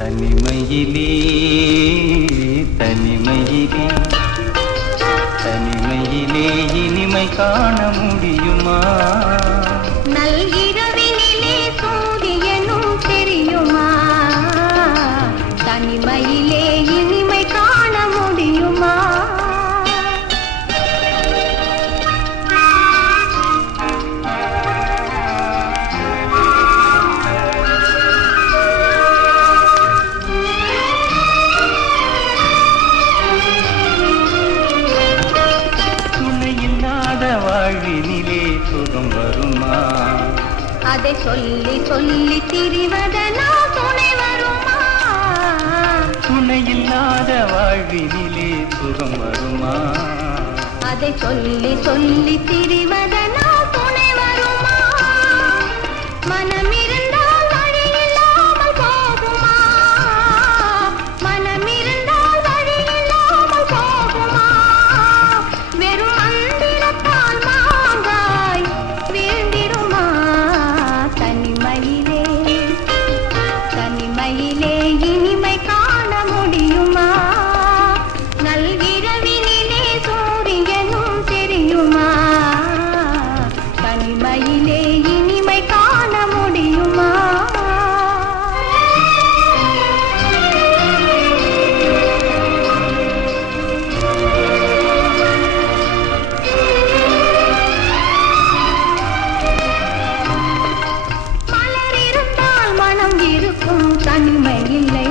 தனிமையிலே தனிமையிலே தனிமையிலே இனிமை காண முடியுமா? நல்கிரவினிலே சூரியனும் தெரியுமா? தனிமையிலே இனிமை காண முடியுமா? வாழ்வினிலே சுகம் வருமா? அதை சொல்லி சொல்லி திரிவதனால் துணை வருமா? துணையில்லாத வாழ்வினிலே சுகம் வருமா? அதை சொல்லி சொல்லி திரிவதனால் துணை வருமா? மனமிருந்தால் வழி இல்லாமல் போகுமா? மனமிருந்தால் வழி இல்லாமல் போகுமா? வெறும் மந்திரத்தால் மாங்காய் வீழ்ந்திடுமா? தனிமையிலே தனிமையிலே இனிமை காண முடியுமா? நல்கிரவினிலே சூரியனும் தெரியுமா? தனிமையிலே இனிமை காண முடியுமா? மலர் இருந்தால் மனம் இருக்கும், தனிமை இல்லை.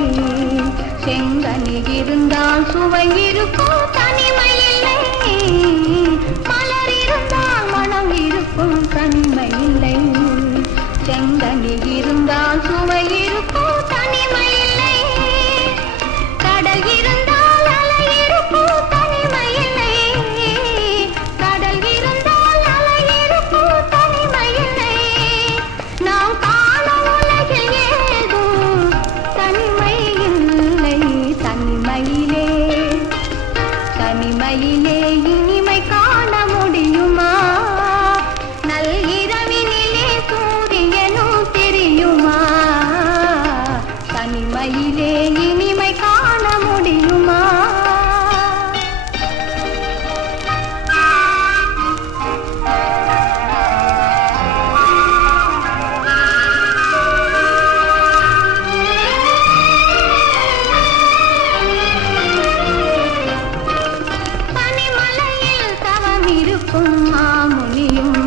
செங்கனி இருந்தால் சுவை இருக்கும், தனிமை இல்லை. மலர் இருந்தால் மனம் இருக்கும், தனிமை இல்லை. செங்கனி இருந்தால் சுவை இருக்கும், தனிமை இல்லை. கடல் இருந்தால் அலை இருக்கும், தனிமை இல்லை. கடல் இருந்தால் அலை இருக்கும், தனிமை இல்லை. நாம் காணும் உலகில் ஏதும் தனிமை இல்லை. தனிமையிலே தனிமையிலே இனிமை காண முடியுமா? நல்கிரவினிலே சூரியனும் தெரியுமா? தனிமையிலே இனிமை காண முடியுமா? பனிமலையில் தவம் இருக்கும் மாமுனியும்,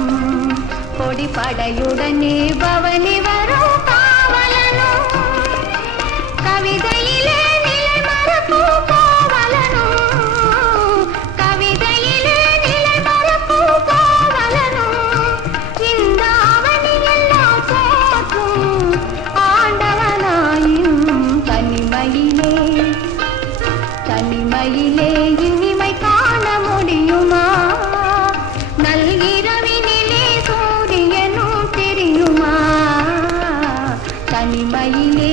கொடிப்படையுடனே பவனி வரும் காவலனும், கவிதையிலே நிலை மறக்கும் காவலனும், கவிதையிலே நிலை மறக்கும் காவலனும், இந்த அவனியெல்லாம் போற்றும் ஆண்டவனாயும் தனிமையிலே தனிமையிலே இனிமை காண முடியுமா? நல்கிரவினிலே சூரியனும் தெரியுமா? தனிமையிலே